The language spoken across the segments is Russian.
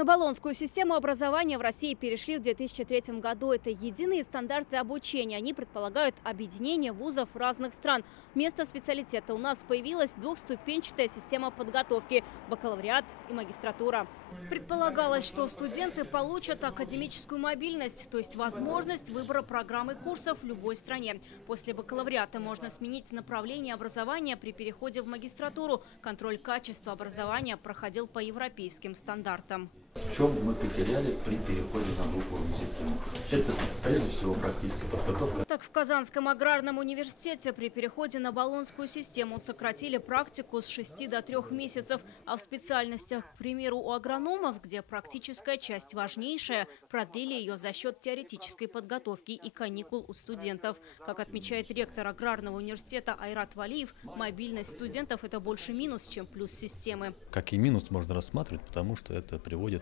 На болонскую систему образования в России перешли в 2003 году. Это единые стандарты обучения. Они предполагают объединение вузов разных стран. Вместо специалитета у нас появилась двухступенчатая система подготовки – бакалавриат и магистратура. Предполагалось, что студенты получат академическую мобильность, то есть возможность выбора программы курсов в любой стране. После бакалавриата можно сменить направление образования при переходе в магистратуру. Контроль качества образования проходил по европейским стандартам. В чем мы потеряли при переходе на двухуровневую систему? Это прежде всего практическая подготовка. Так, в Казанском аграрном университете при переходе на болонскую систему сократили практику с 6 до 3 месяцев. А в специальностях, к примеру, у агрономов, где практическая часть важнейшая, продлили ее за счет теоретической подготовки и каникул у студентов. Как отмечает ректор аграрного университета Айрат Валиев, мобильность студентов – это больше минус, чем плюс системы. Как и минус можно рассматривать, потому что это приводит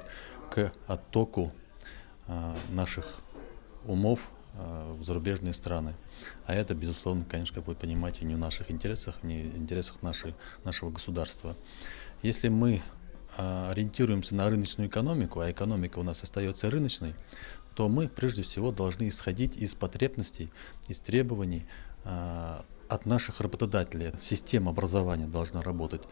к оттоку наших умов в зарубежные страны. А это, безусловно, конечно, как вы понимаете, не в наших интересах, не в интересах нашего государства. Если мы ориентируемся на рыночную экономику, а экономика у нас остается рыночной, то мы прежде всего должны исходить из потребностей, из требований от наших работодателей. Система образования должна работать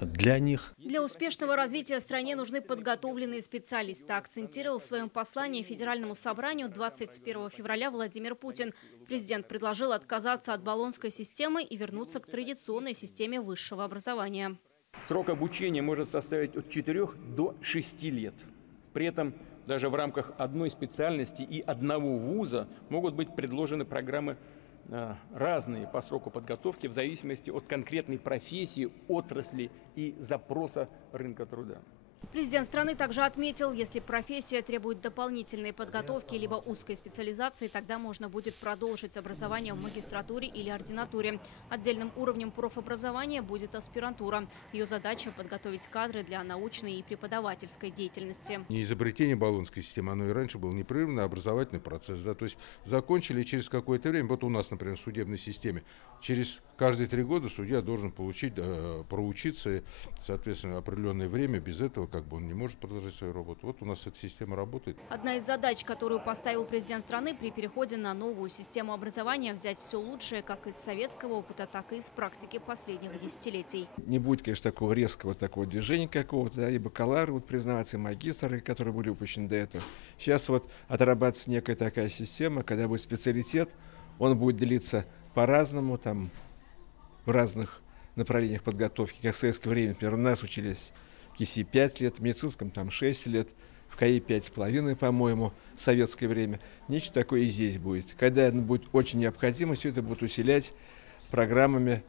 для них. Для успешного развития стране нужны подготовленные специалисты, акцентировал в своем послании Федеральному собранию 21 февраля Владимир Путин. Президент предложил отказаться от болонской системы и вернуться к традиционной системе высшего образования. Срок обучения может составить от 4 до 6 лет. При этом даже в рамках одной специальности и одного вуза могут быть предложены программы разные по сроку подготовки в зависимости от конкретной профессии, отрасли и запроса рынка труда. Президент страны также отметил, если профессия требует дополнительной подготовки либо узкой специализации, тогда можно будет продолжить образование в магистратуре или ординатуре. Отдельным уровнем профобразования будет аспирантура. Ее задача – подготовить кадры для научной и преподавательской деятельности. Не изобретение болонской системы, оно и раньше был непрерывный образовательный процесс. Да? То есть закончили через какое-то время, вот у нас, например, в судебной системе, через каждые 3 года судья должен получить, проучиться, соответственно, определенное время. Без этого как бы он не может продолжать свою работу. Вот у нас эта система работает. Одна из задач, которую поставил президент страны при переходе на новую систему образования – взять все лучшее как из советского опыта, так и из практики последних десятилетий. Не будет, конечно, такого резкого движения какого-то, да, и бакалавры будут признаваться, и магистры, которые были выпущены до этого. Сейчас вот отрабатывается некая такая система, когда будет специалитет, он будет делиться по-разному, там, в разных направлениях подготовки, как в советское время. Например, у нас учились в КИСе 5 лет, в медицинском там 6 лет, в КАИ 5,5, по-моему, в советское время. Нечто такое и здесь будет. Когда это будет очень необходимо, все это будет усилять программами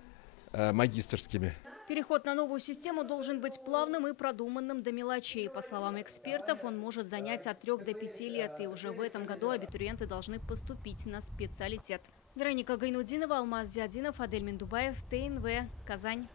магистерскими. Переход на новую систему должен быть плавным и продуманным до мелочей. По словам экспертов, он может занять от 3 до 5 лет. И уже в этом году абитуриенты должны поступить на специалитет. Вероника Гайнудинова, Алмаз Зиадинов, Адель Миндубаев, ТНВ, Казань.